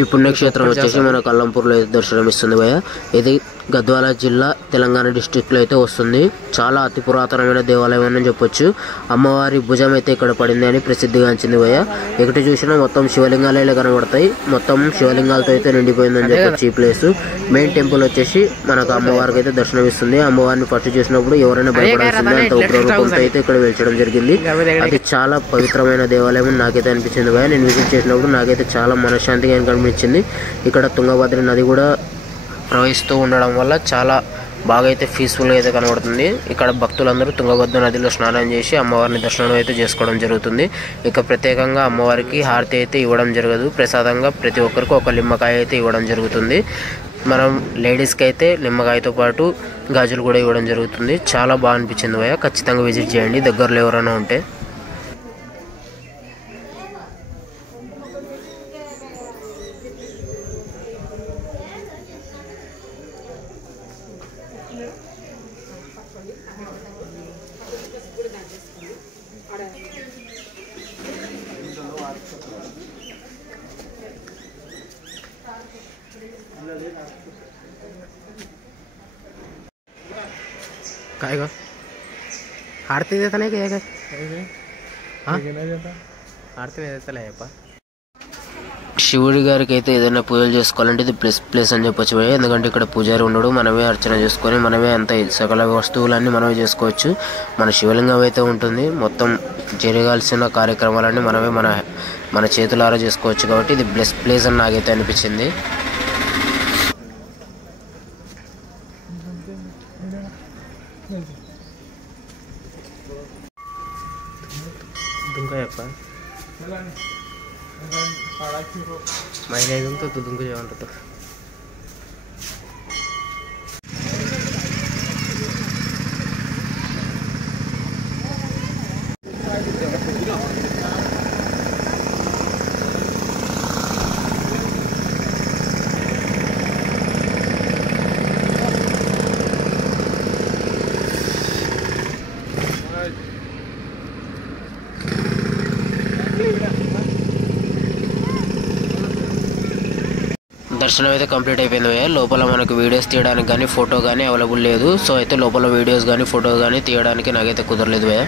ఈ పుణ్యక్షేత్రం వచ్చేసి మన కల్లంపూర్లో దర్శనం ఇస్తుంది భయ్య. ఇది గద్వాల జిల్లా తెలంగాణ డిస్ట్రిక్ట్లో అయితే వస్తుంది. చాలా అతి పురాతనమైన దేవాలయం అని చెప్పొచ్చు. అమ్మవారి భుజం అయితే ఇక్కడ పడింది అని ప్రసిద్ధిగాంచింది భయ్య. ఎక్కడి చూసినా మొత్తం శివలింగాలే కనబడతాయి. మొత్తం శివలింగాలతో అయితే నిండిపోయిందని చెప్పొచ్చు ఈ ప్లేస్. మెయిన్ టెంపుల్ వచ్చేసి మనకు అమ్మవారికి అయితే దర్శనం ఇస్తుంది. అమ్మవారిని ఫస్ట్ చూసినప్పుడు ఎవరైనా భయపడాల్సిందే అంత ఉగ్రరూపంతో అయితే ఇక్కడ వెళ్చడం జరిగింది. అది చాలా పవిత్రమైన దేవాలయం అని నాకైతే అనిపించింది భయ్య. నేను విజిట్ చేసినప్పుడు నాకైతే చాలా మనశ్శాంతిగా కనిపించింది. ఇక్కడ తుంగభద్ర నది కూడా ప్రవహిస్తూ ఉండడం వల్ల చాలా బాగా అయితే పీస్ఫుల్గా అయితే కనబడుతుంది. ఇక్కడ భక్తులందరూ తుంగభద్ర నదిలో స్నానం చేసి అమ్మవారిని దర్శనం అయితే చేసుకోవడం జరుగుతుంది. ఇక ప్రత్యేకంగా అమ్మవారికి హారతి అయితే ఇవ్వడం జరగదు. ప్రసాదంగా ప్రతి ఒక్కరికి ఒక నిమ్మకాయ అయితే ఇవ్వడం జరుగుతుంది. మనం లేడీస్కి అయితే నిమ్మకాయతో పాటు గాజులు కూడా ఇవ్వడం జరుగుతుంది. చాలా బాగా అనిపించింది భయ్య. ఖచ్చితంగా విజిట్ చేయండి దగ్గరలో ఎవరైనా ఉంటే. काय ग आरती देता नाही काय ఆరతి వేస్తలే శివుడి గారికి అయితే ఏదైనా పూజలు చేసుకోవాలంటే ఇది ప్లేస్ అని చెప్పొచ్చు. ఎందుకంటే ఇక్కడ పూజారి ఉండడు. మనమే అర్చన చేసుకొని మనమే అంత సకల వస్తువులన్నీ మనమే చేసుకోవచ్చు. మన శివలింగం అయితే ఉంటుంది. మొత్తం జరగాల్సిన కార్యక్రమాలన్నీ మనమే మన చేతులారా చేసుకోవచ్చు. కాబట్టి ఇది ప్లేస్ అని నాకైతే అనిపించింది. दुंगा यप्पा महिला तो दुंग जेवंटतो దర్శనం అయితే కంప్లీట్ అయిపోయింది. లోపల మనకు వీడియోస్ తీయడానికి కానీ ఫోటో కానీ అవైలబుల్ లేదు. సో అయితే లోపల వీడియోస్ కానీ ఫోటో కానీ తీయడానికి నాకైతే కుదరలేదు భయ్య.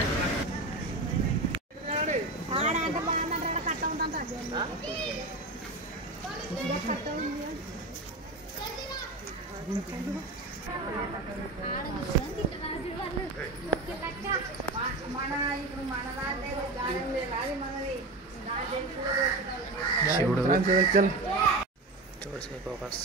శివుడు से फोकस